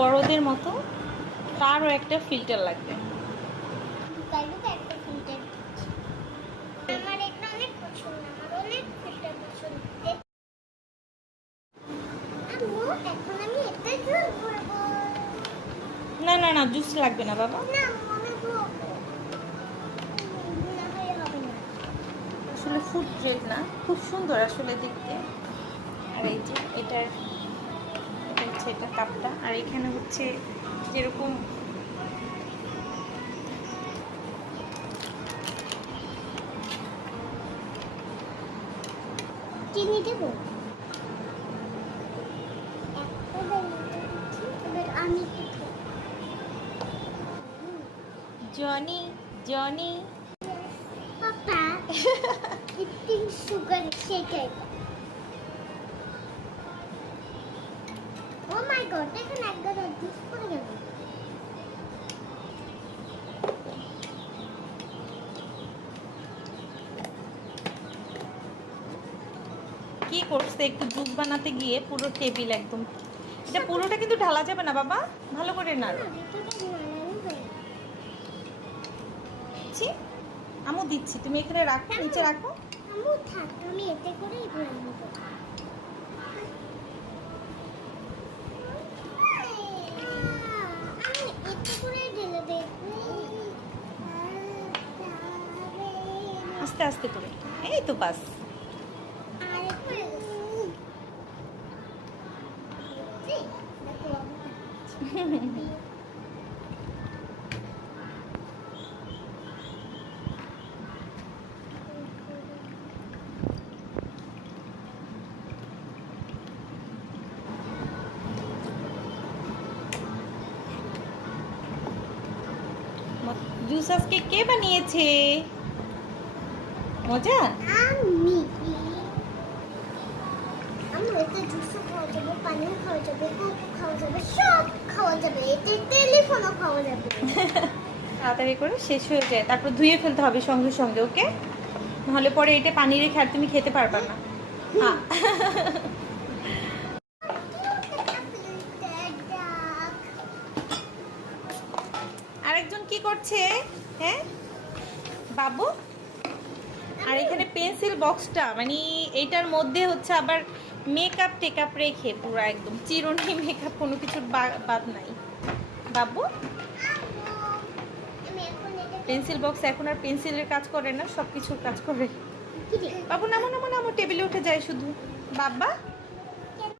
বড়দের মতো তারও একটা ফিল্টার লাগবে। না না না জুস লাগবে না বাবা। আসলে ফুড গ্রেড না খুব সুন্দর আসলে দেখতে। আর এই যে এটার এটা হচ্ছে এটা কাপটা। আর এখানে হচ্ছে যেরকম চিনি দেবো। Johnny Johnny. পাপা সুগার সেটাই ও মাই গড এখানে এক জুস পড়ে গেল। কি করছে একটু জুস বানাতে গিয়ে পুরো টেবিল একদম। এটা পুরোটা কিন্তু ঢালা যাবে না বাবা? ভালো করে ছি আমু দিচ্ছি তুমি এখানে রাখো নিচে রাখো। আম্মু থাক আমি এতে করেই ভরে নেব আমি এতে করে ঢেলে দেখব আস্তে আস্তে করে এই তো বাস আর একটু দেখো আমি জুস আজকে কে বানিয়েছে মজা? আমি আমি এতে জুসও খাওয়া যাবে পানিও খাওয়া যাবে কোকো খাওয়া যাবে সব খাওয়া যাবে এতে টেলিফোনও খাওয়া যাবে। তাড়াতাড়ি করে শেষ হয়ে যায় তারপর ধুয়ে ফেলতে হবে সঙ্গে সঙ্গে ওকে? নাহলে পরে এটা পানি রেখে আর তুমি খেতে পারবে না। হ্যাঁ। আরেকজন কি করছে? হ্যাঁ? বাবু? আর এখানে পেন্সিল বক্সটা মানে এইটার মধ্যে হচ্ছে আবার মেকআপ টেকআপ রেখে পুরো একদম চিরুনি মেকআপ কোনো কিছুর বাদ নাই। বাবু? পেন্সিল বক্স এখন আর পেন্সিলের কাজ করে না সব কিছুর কাজ করে। বাবু নামো নামো নামো টেবিলে উঠে যায় শুধু। বাবা?